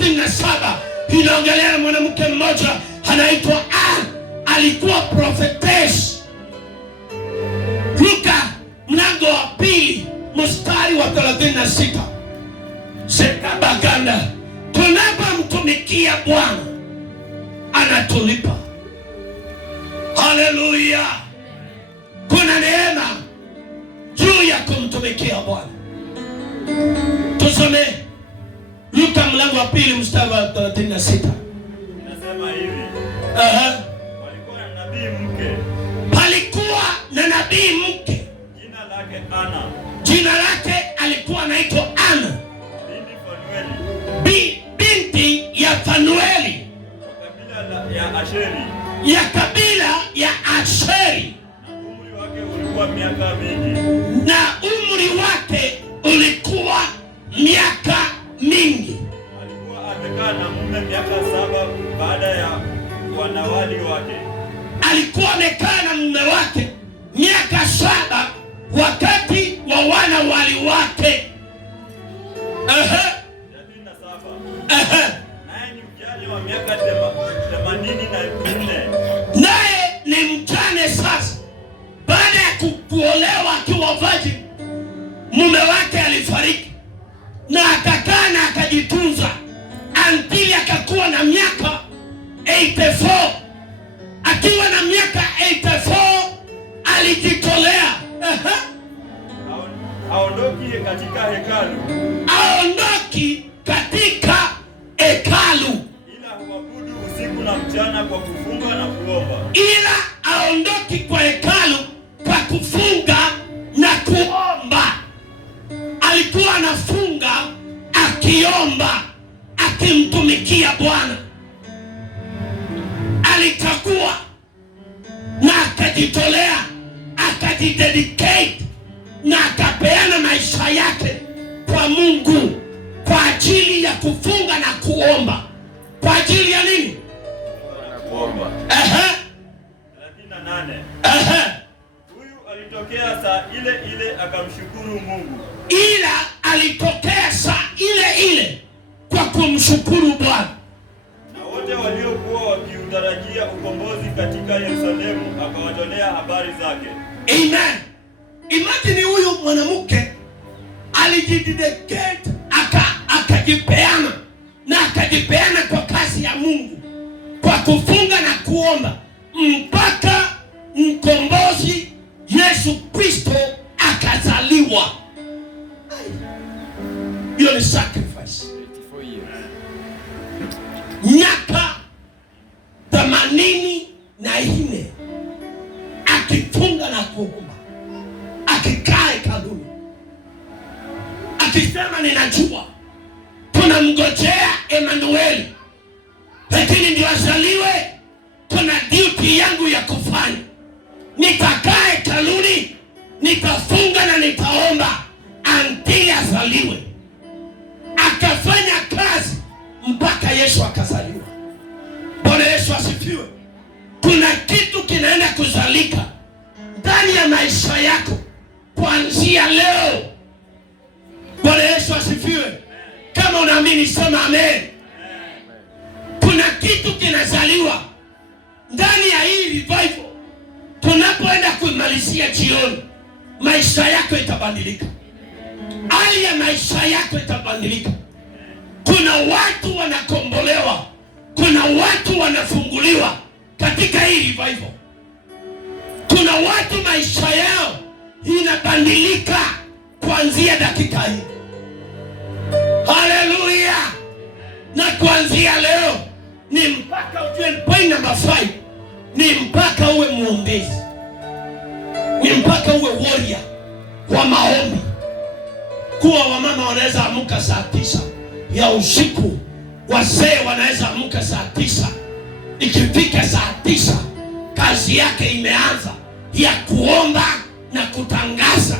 37 inaongelea mwanamke mmoja anaitwa Anna, alikuwa prophetess. Luka mlango wa 2 mstari wa 36. Sekabaganda, tunapomtumikia Bwana anatulipa. Haleluya! Kuna neema juu ya kumtumikia Bwana. Tusome Luka mlango wa 2 mstari wa 36. Nasema hivi. Palikuwa na nabii mke. Palikuwa na nabii mke. Jina lake Anna. Jina lake alikuwa anaitwa Anna. Binti ya Fanueli. Kabila ya Asheri. Ya kabila ya Asheri. Na umri wake ulikuwa miaka mingi. Na umri wake ulikuwa miaka mingi. Alikuwa amekaa na mume miaka 7 baada ya wanawali wake. Alikuwa amekaa na mume wake miaka 7 wakati wa wanawali wake. Naye ni mjane wa miaka 84. Naye ni mjane sasa. Baada ya kuolewa akiwa virgin, mume wake alifariki na akakaa na akajitunza until akakuwa na miaka 84. Akiwa na miaka 84 alijitolea. Haondoki katika hekalu. Haondoki katika hekalu. Ila huabudu usiku na mchana kwa kufunga na kuomba. Ila haondoki kwa hekalu kwa kufunga na kuomba. Alikuwa anafunga, akiomba, akimtumikia Bwana. Alichagua na akajitolea, akajidedicate na akapeana maisha yake kwa Mungu kwa ajili ya kufunga na kuomba. Kwa ajili ya nini? Kuomba. 38. Huyu alitokea saa ile akamshukuru Mungu. Ila alitokea saa ile kwa kumshukuru Bwana. Na wote waliokuwa wakiutarajia ukombozi katika Yerusalemu akawatolea habari zake. Amen. Imagine huyu mwanamke alijidedicate, akajipeana na akajipeana kwa kazi ya Mungu kwa kufunga na kuomba mpaka mkombozi Yesu Kristo akazaliwa. Hiyo ni sacrifice. Miaka 84 akifunga na kuomba, akikaa hekaluni, akisema ninajua tunamngojea Emanueli, lakini ndio azaliwe, kuna duty yangu ya kufanya. Nitakaa hekaluni, nitafunga na nitaomba until azaliwe. Akafanya kazi mpaka Yesu akazaliwa. Bwana Yesu asifiwe. Kuna kitu kinaenda kuzalika ndani ya maisha yako kuanzia leo. Bwana Yesu asifiwe. Kama unaamini sema amen. Kuna kitu kinazaliwa ndani ya hii revival. Tunapoenda kuimalizia jioni, maisha yako itabadilika. Hali ya maisha yako itabadilika. Kuna watu wanakombolewa, kuna watu wanafunguliwa katika hii revival. Kuna watu maisha yao inabadilika kuanzia dakika hii. Haleluya! Na kuanzia leo ni mpaka ujue point number 5, ni mpaka uwe muombezi, ni mpaka uwe warrior wa maombi. Kuwa wamama wanaweza amka saa 9 ya usiku, wazee wanaweza amka saa 9. Ikifika saa 9 kazi yake imeanza ya kuomba na kutangaza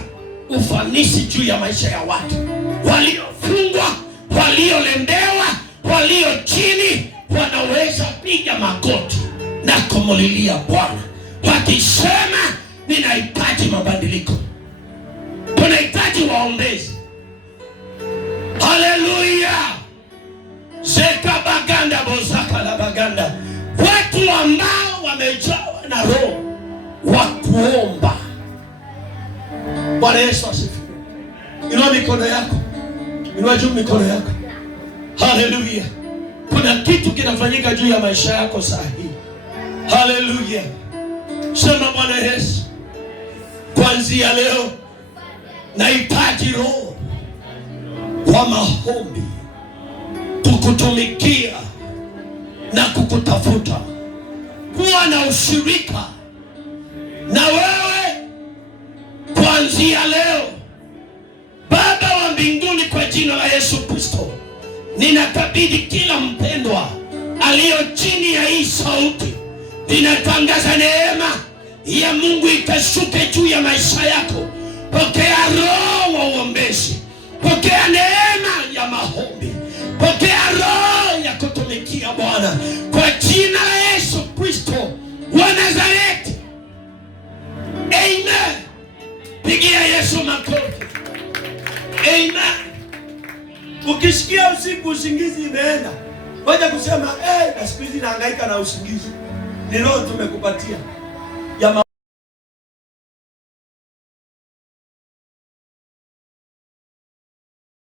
ufanisi juu ya maisha ya watu waliofungwa, waliolembewa, walio chini. Wanaweza piga magoti na kumulilia Bwana wakisema, ninahitaji mabadiliko. Tunahitaji waombezi. Haleluya. maganda bozaka la baganda, watu ambao wamejawa na roho wa kuomba. Bwana Yesu asifiwe. Inua mikono yako, inua juu mikono yako. Haleluya. Kuna kitu kinafanyika juu ya maisha yako saa hii. Haleluya. Sema Bwana Yesu, kuanzia leo nahitaji roho wa maombi, kukutumikia na kukutafuta, kuwa na ushirika na wewe kuanzia leo. Baba wa mbinguni, kwa jina la Yesu Kristo, ninakabidhi kila mpendwa aliyo chini ya hii sauti. Ninatangaza neema ya Mungu ikashuke juu ya maisha yako. Pokea roho wa uombezi, pokea neema ya maombi, pokea roho ya kutumikia Bwana, kwa jina la Yesu Kristo wa Nazareti. Amen. Pigia Yesu makofi. Amen. Ukisikia usiku usingizi imeenda, wacha kusema na siku hizi nahangaika na usingizi. Ni roho tumekupatia ya